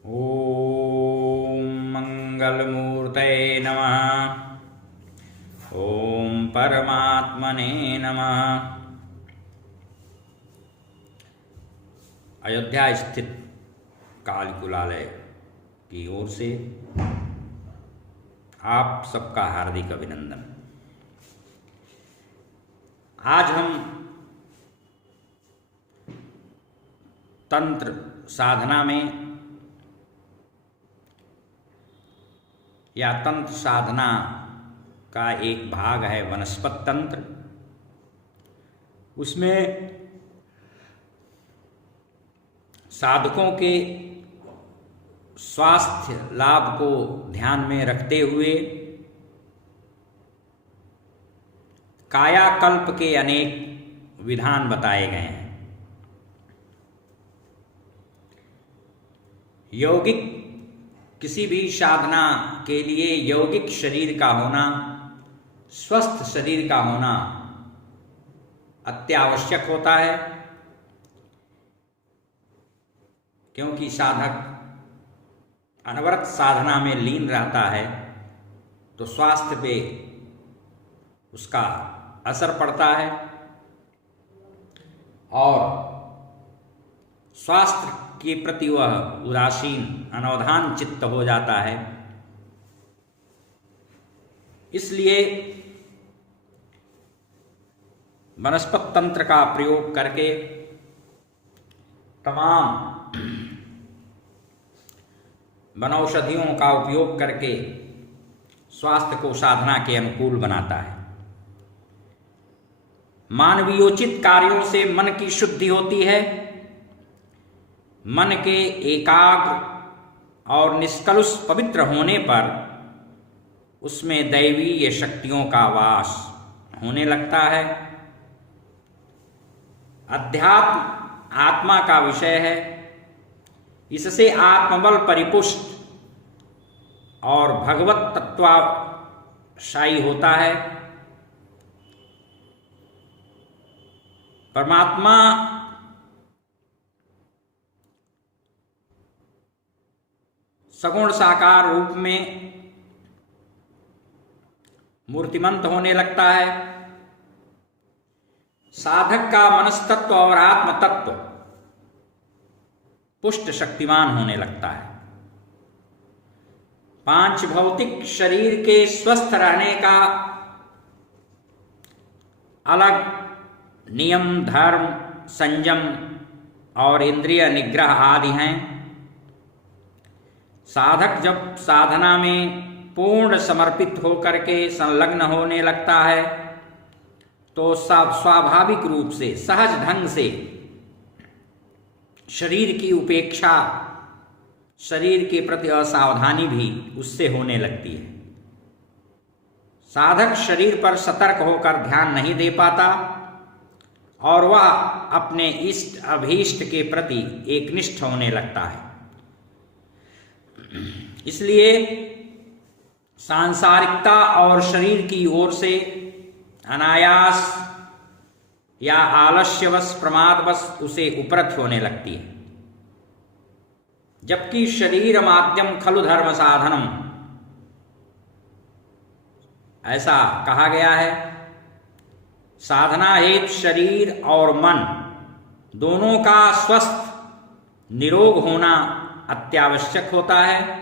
ॐ मङ्गलमूर्तये नमः। ॐ परमात्मने नमः। अयोध्या स्थित कालकुलालय की ओर से आप सबका हार्दिक अभिनंदन। आज हम तंत्र साधना में या तंत्र साधना का एक भाग है वनस्पत तंत्र। उसमें साधकों के स्वास्थ्य लाभ को ध्यान में रखते हुए कायाकल्प के अनेक विधान बताए गए हैं। यौगिक किसी भी साधना के लिए यौगिक शरीर का होना, स्वस्थ शरीर का होना अत्यावश्यक होता है, क्योंकि साधक अनवरत साधना में लीन रहता है तो स्वास्थ्य पे उसका असर पड़ता है और स्वास्थ्य के प्रति वह उदासीन अनवधान चित्त हो जाता है। इसलिए वनस्पत तंत्र का प्रयोग करके तमाम वनौषधियों का उपयोग करके स्वास्थ्य को साधना के अनुकूल बनाता है। मानवीयोचित कार्यों से मन की शुद्धि होती है। मन के एकाग्र और निष्कलुष पवित्र होने पर उसमें दैवीय शक्तियों का वास होने लगता है। अध्यात्म आत्मा का विषय है। इससे आत्मबल परिपुष्ट और भगवत तत्वाशायी होता है। परमात्मा सगुण साकार रूप में मूर्तिमंत होने लगता है। साधक का मनस्तत्व और आत्म तत्व पुष्ट शक्तिमान होने लगता है। पांच भौतिक शरीर के स्वस्थ रहने का अलग नियम, धर्म, संयम और इंद्रिय निग्रह आदि हैं। साधक जब साधना में पूर्ण समर्पित होकर के संलग्न होने लगता है तो स्वाभाविक रूप से, सहज ढंग से शरीर की उपेक्षा, शरीर के प्रति असावधानी भी उससे होने लगती है। साधक शरीर पर सतर्क होकर ध्यान नहीं दे पाता और वह अपने इष्ट अभीष्ट के प्रति एकनिष्ठ होने लगता है। इसलिए सांसारिकता और शरीर की ओर से अनायास या आलस्यवश, प्रमादवश उसे उपरत होने लगती है। जबकि शरीर माध्यम खलु धर्म साधनम, ऐसा कहा गया है। साधना हेतु शरीर और मन दोनों का स्वस्थ निरोग होना अत्यावश्यक होता है।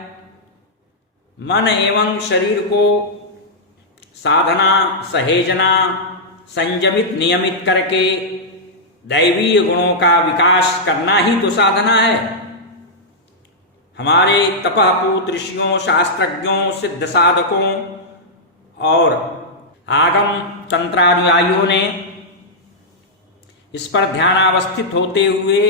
मन एवं शरीर को साधना, सहेजना, संयमित, नियमित करके दैवीय गुणों का विकास करना ही तो साधना है। हमारे तपःपूत ऋषियों, शास्त्रज्ञों, सिद्ध साधकों और आगम तंत्रानुयायियों ने इस पर ध्यानावस्थित होते हुए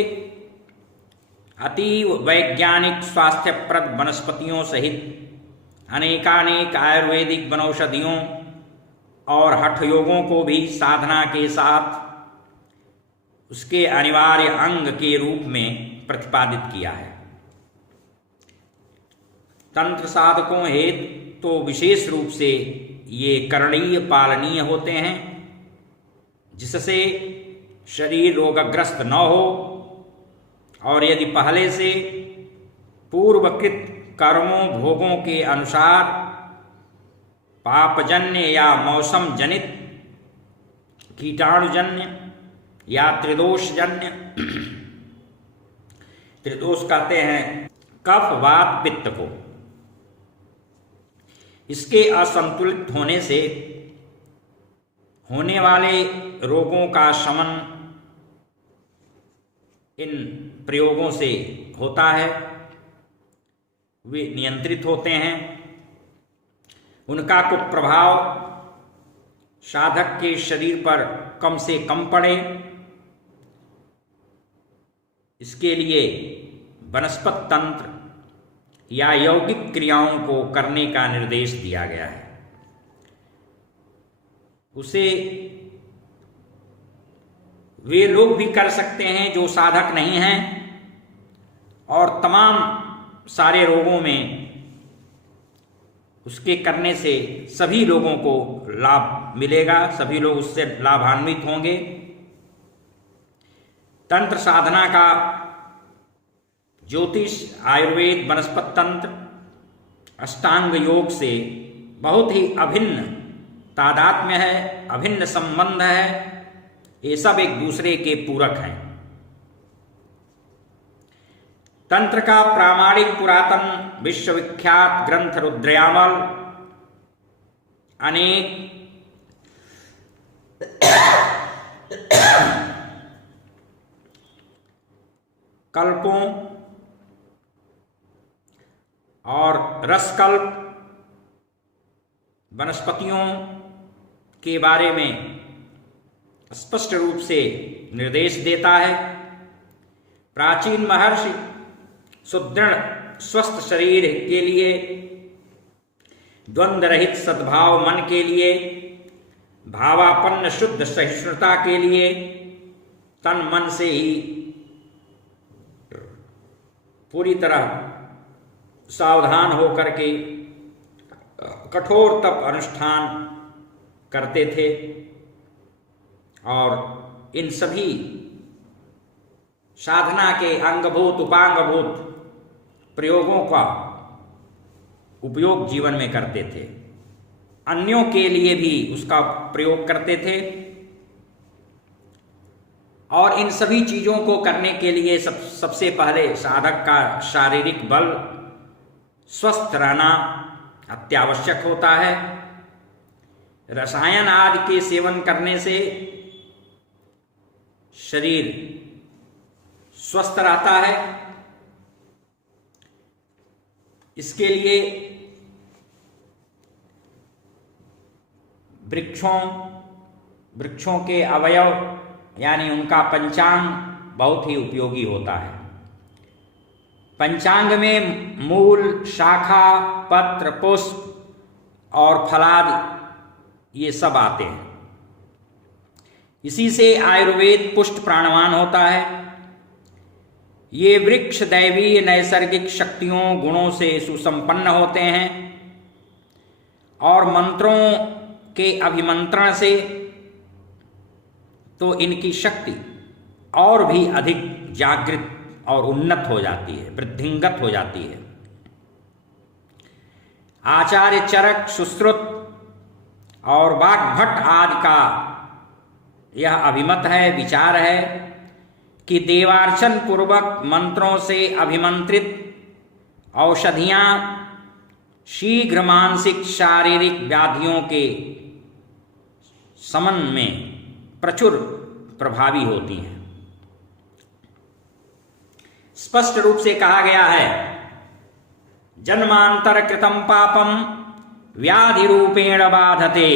अतीव वैज्ञानिक स्वास्थ्यप्रद वनस्पतियों सहित अनेकानेक आयुर्वेदिक वनौषधियों और हठ योगों को भी साधना के साथ उसके अनिवार्य अंग के रूप में प्रतिपादित किया है। तंत्र साधकों हेतु तो विशेष रूप से ये करणीय पालनीय होते हैं, जिससे शरीर रोगग्रस्त न हो और यदि पहले से पूर्वकृत कर्मों भोगों के अनुसार पापजन्य या मौसम जनित, कीटाणुजन्य या त्रिदोषजन्य, त्रिदोष कहते हैं कफ वात पित्त को, इसके असंतुलित होने से होने वाले रोगों का शमन इन प्रयोगों से होता है। वे नियंत्रित होते हैं, उनका कुप्रभाव साधक के शरीर पर कम से कम पड़े, इसके लिए वनस्पत तंत्र या यौगिक क्रियाओं को करने का निर्देश दिया गया है। उसे वे लोग भी कर सकते हैं जो साधक नहीं हैं, और तमाम सारे रोगों में उसके करने से सभी लोगों को लाभ मिलेगा, सभी लोग उससे लाभान्वित होंगे। तंत्र साधना का ज्योतिष, आयुर्वेद, वनस्पत तंत्र, अष्टांग योग से बहुत ही अभिन्न तादात्म्य है, अभिन्न संबंध है। ये सब एक दूसरे के पूरक हैं। तंत्र का प्रामाणिक पुरातन विश्वविख्यात ग्रंथ रुद्रयामल अनेक कल्पों और रसकल्प वनस्पतियों के बारे में स्पष्ट रूप से निर्देश देता है। प्राचीन महर्षि सुदृढ़ स्वस्थ शरीर के लिए, द्वंद्व रहित सद्भाव मन के लिए, भावापन्न शुद्ध सहिष्णुता के लिए तन मन से ही पूरी तरह सावधान होकर के कठोर तप अनुष्ठान करते थे, और इन सभी साधना के अंगभूत उपांगभूत प्रयोगों का उपयोग जीवन में करते थे, अन्यों के लिए भी उसका प्रयोग करते थे। और इन सभी चीजों को करने के लिए सबसे पहले साधक का शारीरिक बल, स्वस्थ रहना अत्यावश्यक होता है। रसायन आदि के सेवन करने से शरीर स्वस्थ रहता है। इसके लिए वृक्षों के अवयव यानी उनका पंचांग बहुत ही उपयोगी होता है। पंचांग में मूल, शाखा, पत्र, पुष्प और फलादि ये सब आते हैं। इसी से आयुर्वेद पुष्ट प्राणवान होता है। ये वृक्ष दैवीय नैसर्गिक शक्तियों गुणों से सुसंपन्न होते हैं और मंत्रों के अभिमंत्रण से तो इनकी शक्ति और भी अधिक जागृत और उन्नत हो जाती है, वृद्धिंगत हो जाती है। आचार्य चरक, सुश्रुत और वाग्भट आदि का यह अभिमत है, विचार है कि देवार्चन पूर्वक मंत्रों से अभिमंत्रित औषधियां शीघ्र मानसिक शारीरिक व्याधियों के शमन में प्रचुर प्रभावी होती हैं। स्पष्ट रूप से कहा गया है, जन्मांतर कृतं पापम व्याधि रूपेण बाधते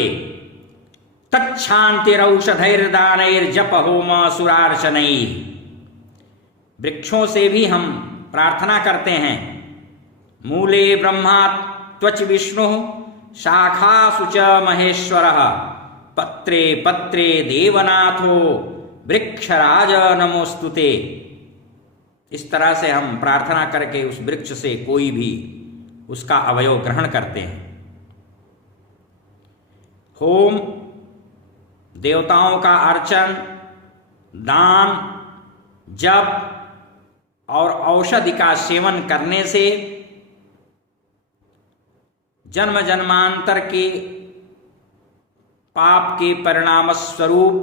तच्छांतिरौषधैर्दानैर्जप होम सुरार्चनैः। वृक्षों से भी हम प्रार्थना करते हैं। मूले ब्रह्मा त्वच विष्णु शाखासु च महेश्वरः पत्रे पत्रे देवनाथो वृक्षराज नमोस्तुते। इस तरह से हम प्रार्थना करके उस वृक्ष से कोई भी उसका अवयव ग्रहण करते हैं। होम, देवताओं का अर्चन, दान, जप और औषधि का सेवन करने से जन्म जन्मांतर के पाप के परिणाम स्वरूप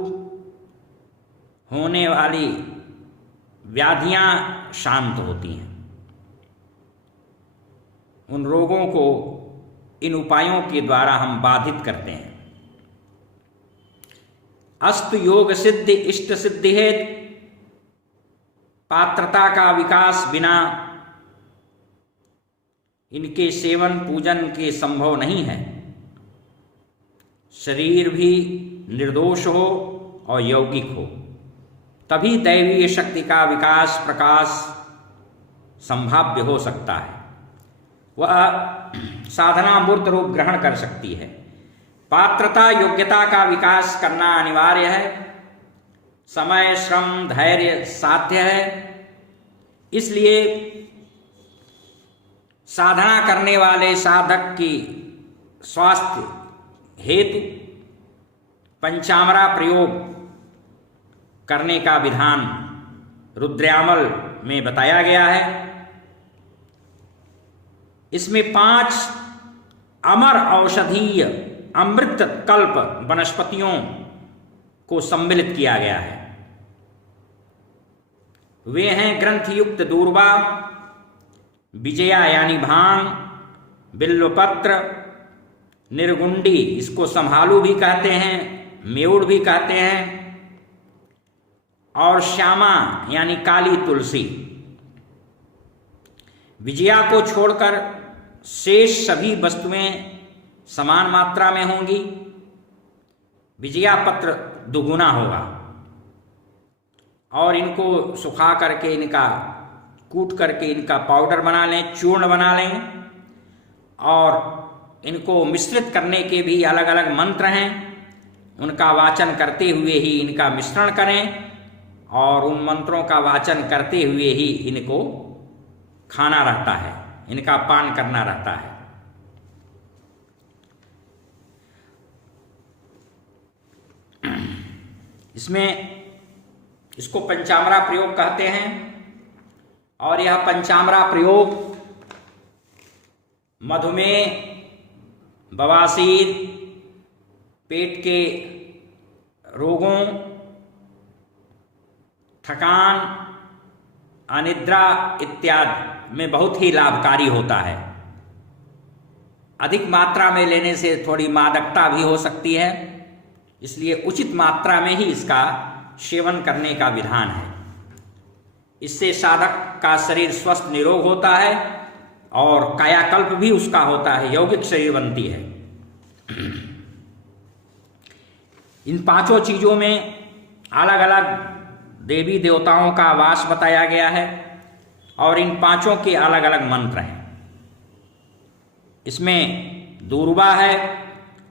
होने वाली व्याधियां शांत होती हैं। उन रोगों को इन उपायों के द्वारा हम बाधित करते हैं। अस्त योग सिद्धि इष्ट सिद्धि है। पात्रता का विकास बिना इनके सेवन पूजन के संभव नहीं है। शरीर भी निर्दोष हो और यौगिक हो, तभी दैवीय शक्ति का विकास प्रकाश संभाव्य हो सकता है। वह साधना मूर्त रूप ग्रहण कर सकती है। पात्रता योग्यता का विकास करना अनिवार्य है। समय श्रम धैर्य साध्य है। इसलिए साधना करने वाले साधक की स्वास्थ्य हेतु पंचामरा प्रयोग करने का विधान रुद्रयामल में बताया गया है। इसमें 5 अमर औषधीय अमृत कल्प वनस्पतियों को सम्मिलित किया गया है। वे हैं ग्रंथयुक्त दूर्वा, विजया यानी भांग, बिल्वपत्र, निर्गुंडी, इसको संभालू भी कहते हैं, मेउड़ भी कहते हैं, और श्यामा यानी काली तुलसी। विजया को छोड़कर शेष सभी वस्तुएं समान मात्रा में होंगी। विजया पत्र दुगुना होगा और इनको सुखा करके, इनका कूट करके इनका पाउडर बना लें, चूर्ण बना लें, और इनको मिश्रित करने के भी अलग अलग मंत्र हैं। उनका वाचन करते हुए ही इनका मिश्रण करें और उन मंत्रों का वाचन करते हुए ही इनको खाना रहता है, इनका पान करना रहता है। इसको पंचामरा प्रयोग कहते हैं। और यह पंचामरा प्रयोग मधुमेह, बवासीर, पेट के रोगों, थकान, अनिद्रा इत्यादि में बहुत ही लाभकारी होता है। अधिक मात्रा में लेने से थोड़ी मादकता भी हो सकती है, इसलिए उचित मात्रा में ही इसका सेवन करने का विधान है। इससे साधक का शरीर स्वस्थ निरोग होता है और कायाकल्प भी उसका होता है, यौगिक शरीर बनती है। इन 5 चीजों में अलग अलग देवी देवताओं का वास बताया गया है और इन 5 के अलग अलग मंत्र हैं। इसमें दूर्वा है,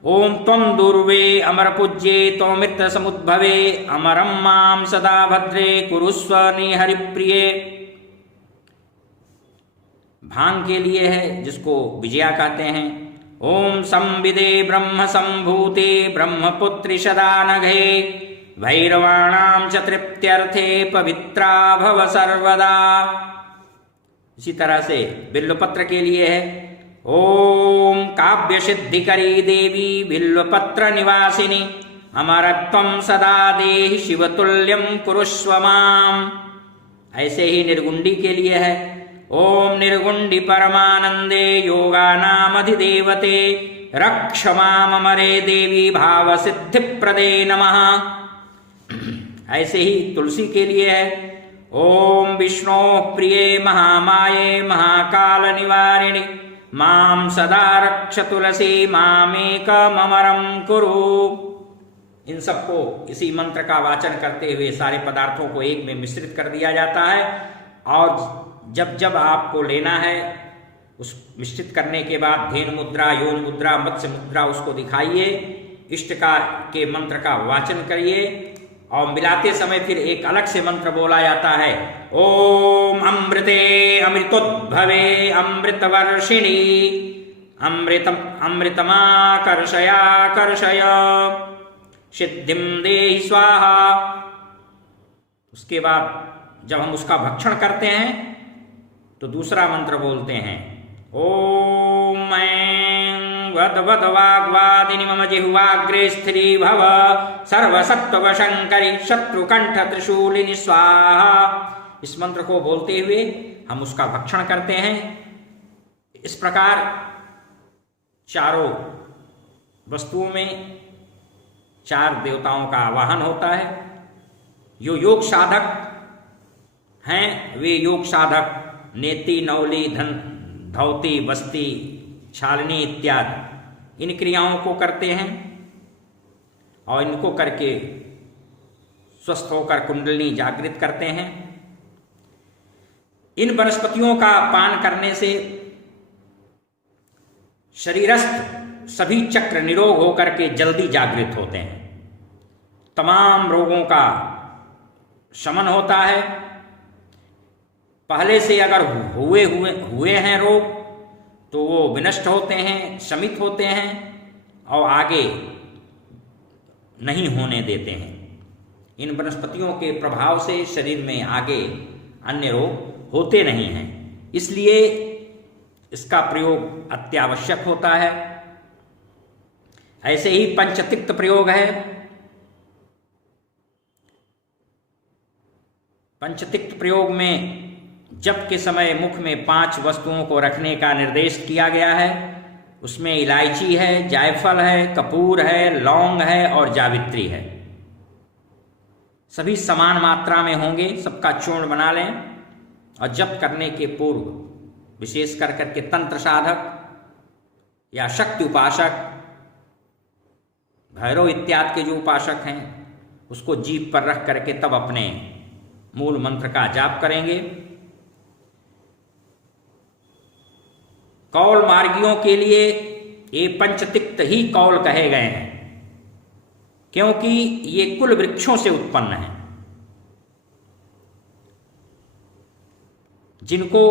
ओम त्वं दूर्वे अमर पूज्ये त्वमित्र समुद्भवे अमरम माम सदा भद्रे कुरुस्व निहरिप्रिये। भांग के लिए है, जिसको विजया कहते हैं। ओम संविदे ब्रह्म संभूते ब्रह्मपुत्री सदा नघे भैरवाणाम च तृप्त्यर्थे पवित्रा भव सर्वदा। इसी तरह से बिल्वपत्र के लिए है, ओम काव्य सिद्धिकरी देवी बिल्वपत्र निवासिनी अमरत्वं सदा देहि शिवतुल्यं कुरुष्व माम। ऐसे ही निर्गुंडी के लिए है, ओम निर्गुंडी परमानंदे योगानामधिदेवते रक्ष माम अमरे देवी भाव सिद्धि प्रदे नमः। ऐसे ही तुलसी के लिए है, ओम विष्णो प्रिये महामाये महाकाल निवारिणि माम सदा रक्ष तुलसी मामेकमरम कुरु। इन सबको इसी मंत्र का वाचन करते हुए सारे पदार्थों को एक में मिश्रित कर दिया जाता है और जब जब आपको लेना है उस मिश्रित करने के बाद धेनु मुद्रा, योन मुद्रा, मत्स्य मुद्रा उसको दिखाइए, इष्ट का के मंत्र का वाचन करिए और मिलाते समय फिर एक अलग से मंत्र बोला जाता है, ओम अमृते अमृतोद्भवे अमृतवर्षिणी अमृतम अमृतमाकर्षयाकर्षय सिद्धिं देहि स्वाहा। उसके बाद जब हम उसका भक्षण करते हैं तो दूसरा मंत्र बोलते हैं, ओम ऐं वद वद वाग्वादिनी मम जिह्वाग्रे स्थिरी भव सर्वसत्व शंकरी शत्रुकंठ त्रिशूलिनी स्वाहा। इस मंत्र को बोलते हुए हम उसका भक्षण करते हैं। इस प्रकार चारों वस्तुओं में 4 देवताओं का आवाहन होता है। जो योग साधक हैं वे योग साधक नेति, नौली, धन, धौती, बस्ती, छालनी इत्यादि इन क्रियाओं को करते हैं और इनको करके स्वस्थ होकर कुंडलिनी जागृत करते हैं। इन वनस्पतियों का पान करने से शरीरस्थ सभी चक्र निरोग होकर के जल्दी जागृत होते हैं। तमाम रोगों का शमन होता है। पहले से अगर हुए हैं रोग तो वो विनष्ट होते हैं, शमित होते हैं और आगे नहीं होने देते हैं। इन वनस्पतियों के प्रभाव से शरीर में आगे अन्य रोग होते नहीं हैं, इसलिए इसका प्रयोग अत्यावश्यक होता है। ऐसे ही पंचतिक्त प्रयोग है। पंचतिक्त प्रयोग में जप के समय मुख में 5 वस्तुओं को रखने का निर्देश किया गया है। उसमें इलायची है, जायफल है, कपूर है, लौंग है और जावित्री है। सभी समान मात्रा में होंगे। सबका चूर्ण बना लें और जप करने के पूर्व विशेष कर करके तंत्र साधक या शक्ति उपासक, भैरव इत्यादि के जो उपासक हैं उसको जीभ पर रख करके तब अपने मूल मंत्र का जाप करेंगे। कौल मार्गियों के लिए ये पंचतिक्त ही कौल कहे गए हैं, क्योंकि ये कुल वृक्षों से उत्पन्न हैं, जिनको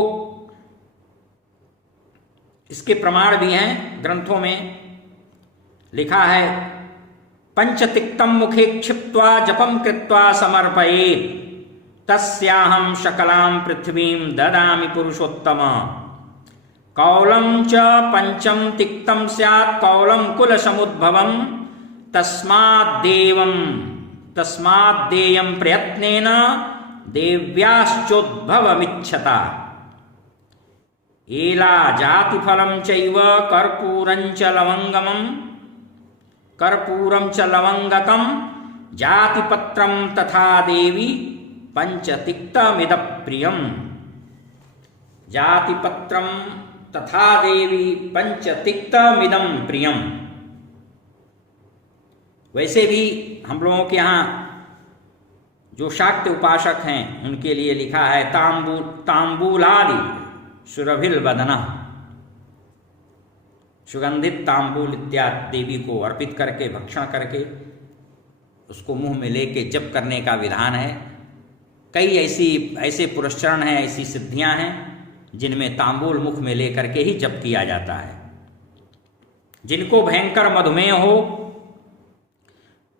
इसके प्रमाण भी हैं। ग्रंथों में लिखा है, पंचतिक्तम मुखे क्षिप्त्वा जपम कृत्वा समर्पयेत् तस्याहं शकलां पृथ्वीं ददामि पुरुषोत्तम। कौलं च पंचम तिक्तम स्यात् कौलं कुल समुद्भवम् तस्माद्देयं प्रयत्नेन देव्याश्चोद्भवमिच्छता। एला जातिफलं चैव कर्पूरं च लवंगकं जातिपत्रं तथा देवी पंचतिक्तमिदप्रियं। जातिपत्रं तथा देवी पंचतिक्तमिदं प्रियम। वैसे भी हम लोगों के यहाँ जो शाक्य उपासक हैं उनके लिए लिखा है, तांबूलादि सुरभिल वदना। सुगंधित तांबूल इत्यादि देवी को अर्पित करके भक्षण करके उसको मुंह में लेके जप करने का विधान है। कई ऐसे पुरस्चरण हैं, ऐसी सिद्धियां हैं जिनमें तांबूल मुख में लेकर के ही जप किया जाता है। जिनको भयंकर मधुमेह हो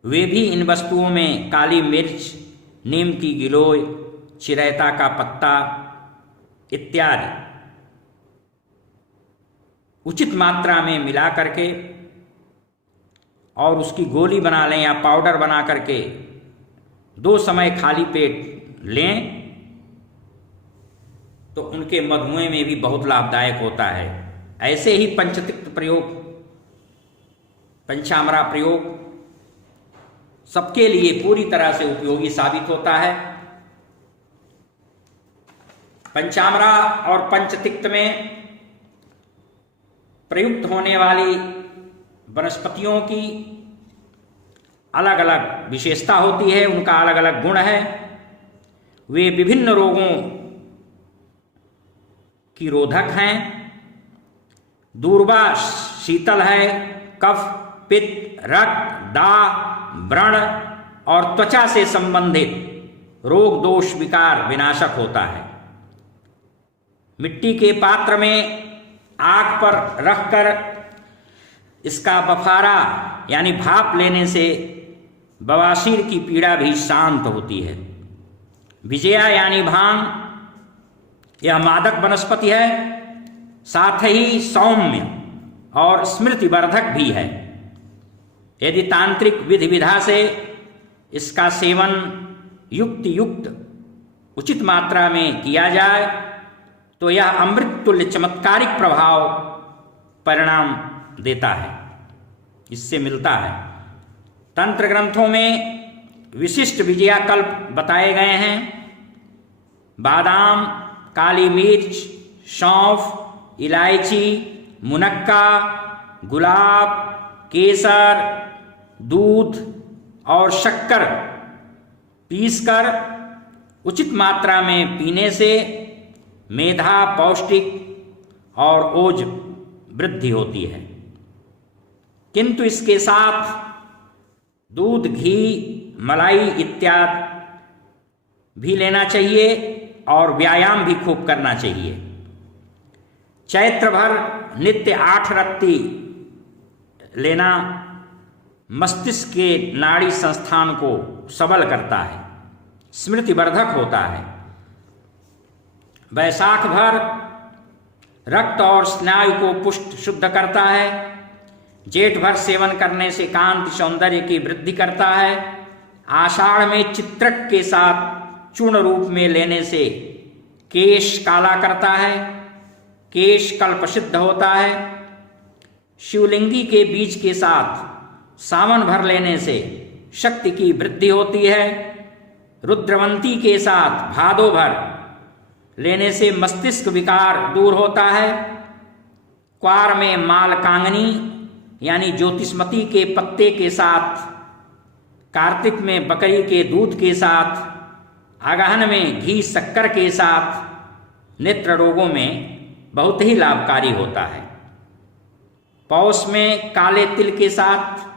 वे भी इन वस्तुओं में काली मिर्च, नीम की गिलोय, चिरैता का पत्ता इत्यादि उचित मात्रा में मिला करके और उसकी गोली बना लें या पाउडर बना करके 2 समय खाली पेट लें तो उनके मधुमेह में भी बहुत लाभदायक होता है। ऐसे ही पंचतिक्त प्रयोग, पंचामरा प्रयोग सबके लिए पूरी तरह से उपयोगी साबित होता है। पंचामरा और पंचतिक्त में प्रयुक्त होने वाली वनस्पतियों की अलग अलग विशेषता होती है, उनका अलग अलग गुण है। वे विभिन्न रोगों की रोधक हैं। दूर्वा शीतल है, कफ, पित्त, रक्त, दाह, व्रण और त्वचा से संबंधित रोग दोष विकार विनाशक होता है। मिट्टी के पात्र में आग पर रखकर इसका बफारा यानी भाप लेने से बवासीर की पीड़ा भी शांत होती है। विजया यानी भांग, यह मादक वनस्पति है, साथ ही सौम्य और स्मृतिवर्धक भी है। यदि तांत्रिक विधि विधा से इसका सेवन युक्त उचित मात्रा में किया जाए तो यह अमृत तुल्य चमत्कारिक प्रभाव परिणाम देता है, इससे मिलता है। तंत्र ग्रंथों में विशिष्ट विजयाकल्प बताए गए हैं। बादाम, काली मिर्च, सौंफ, इलायची, मुनक्का, गुलाब, केसर, दूध और शक्कर पीसकर उचित मात्रा में पीने से मेधा, पौष्टिक और ओज वृद्धि होती है। किंतु इसके साथ दूध, घी, मलाई इत्यादि भी लेना चाहिए और व्यायाम भी खूब करना चाहिए। चैत्र भर नित्य 8 रत्ती लेना मस्तिष्क के नाड़ी संस्थान को सबल करता है, स्मृतिवर्धक होता है। वैशाख भर रक्त और स्नायु को पुष्ट शुद्ध करता है। जेठ भर सेवन करने से कांति सौंदर्य की वृद्धि करता है। आषाढ़ में चित्रक के साथ चूर्ण रूप में लेने से केश काला करता है, केश कल्प सिद्ध होता है। शिवलिंगी के बीज के साथ सावन भर लेने से शक्ति की वृद्धि होती है। रुद्रवंती के साथ भादो भर लेने से मस्तिष्क विकार दूर होता है। क्वार में मालकांगनी यानी ज्योतिषमती के पत्ते के साथ, कार्तिक में बकरी के दूध के साथ, अगहन में घी शक्कर के साथ नेत्र रोगों में बहुत ही लाभकारी होता है। पौष में काले तिल के साथ,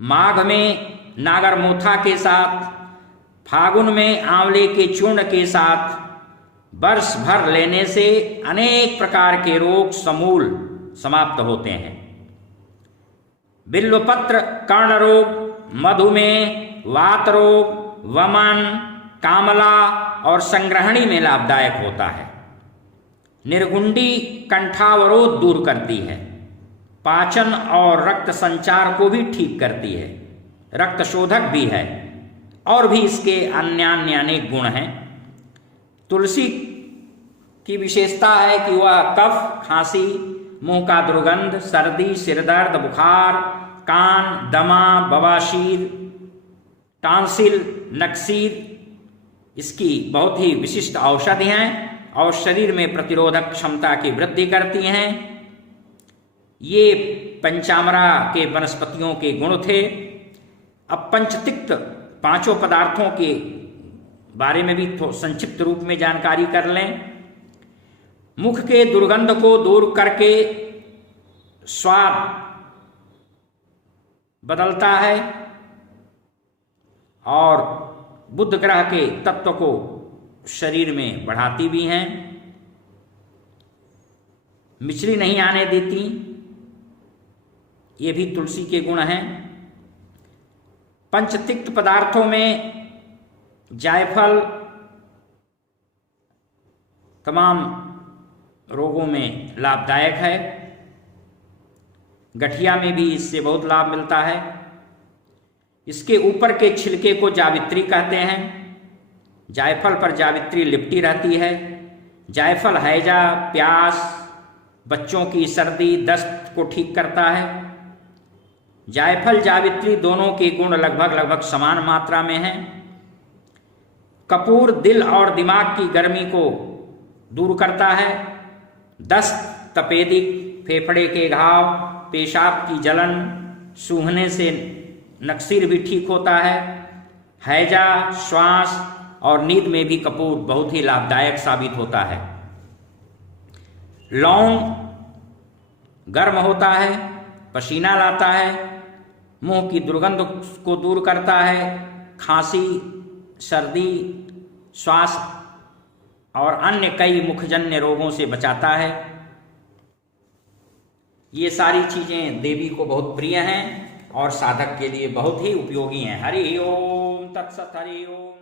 माघ में नागरमोथा के साथ, फागुन में आंवले के चूर्ण के साथ वर्ष भर लेने से अनेक प्रकार के रोग समूल समाप्त होते हैं। बिल्वपत्र कर्ण रोग, मधुमेह, वात रोग, वमन, कामला और संग्रहणी में लाभदायक होता है। निर्गुंडी कंठावरोध दूर करती है। पाचन और रक्त संचार को भी ठीक करती है। रक्त शोधक भी है और भी इसके अन्य अनेक गुण हैं। तुलसी की विशेषता है कि वह कफ, खांसी, मुंह का दुर्गंध, सर्दी, सिरदर्द, बुखार, कान, दमा, बवासीर, टांसिल, नक्सीर इसकी बहुत ही विशिष्ट औषधि हैं और शरीर में प्रतिरोधक क्षमता की वृद्धि करती हैं। ये पंचामरा के वनस्पतियों के गुण थे। अब पंचतिक्त पांचों पदार्थों के बारे में भी संक्षिप्त रूप में जानकारी कर लें। मुख के दुर्गंध को दूर करके स्वाद बदलता है और बुध ग्रह के तत्व को शरीर में बढ़ाती भी हैं, मिचली नहीं आने देती। ये भी तुलसी के गुण हैं। पंचतिक्त पदार्थों में जायफल तमाम रोगों में लाभदायक है। गठिया में भी इससे बहुत लाभ मिलता है। इसके ऊपर के छिलके को जावित्री कहते हैं। जायफल पर जावित्री लिपटी रहती है। जायफल हैजा, प्यास, बच्चों की सर्दी, दस्त को ठीक करता है। जायफल जावित्री दोनों के गुण लगभग समान मात्रा में हैं। कपूर दिल और दिमाग की गर्मी को दूर करता है। दस्त, तपेदिक, फेफड़े के घाव, पेशाब की जलन, सूंघने से नक्सीर भी ठीक होता है। हैजा, श्वास और नींद में भी कपूर बहुत ही लाभदायक साबित होता है। लौंग गर्म होता है, पसीना लाता है, मुंह की दुर्गंध को दूर करता है, खांसी, सर्दी, श्वास और अन्य कई मुखजन्य रोगों से बचाता है। ये सारी चीजें देवी को बहुत प्रिय हैं और साधक के लिए बहुत ही उपयोगी हैं। हरि ओम तत्सत। हरि ओम।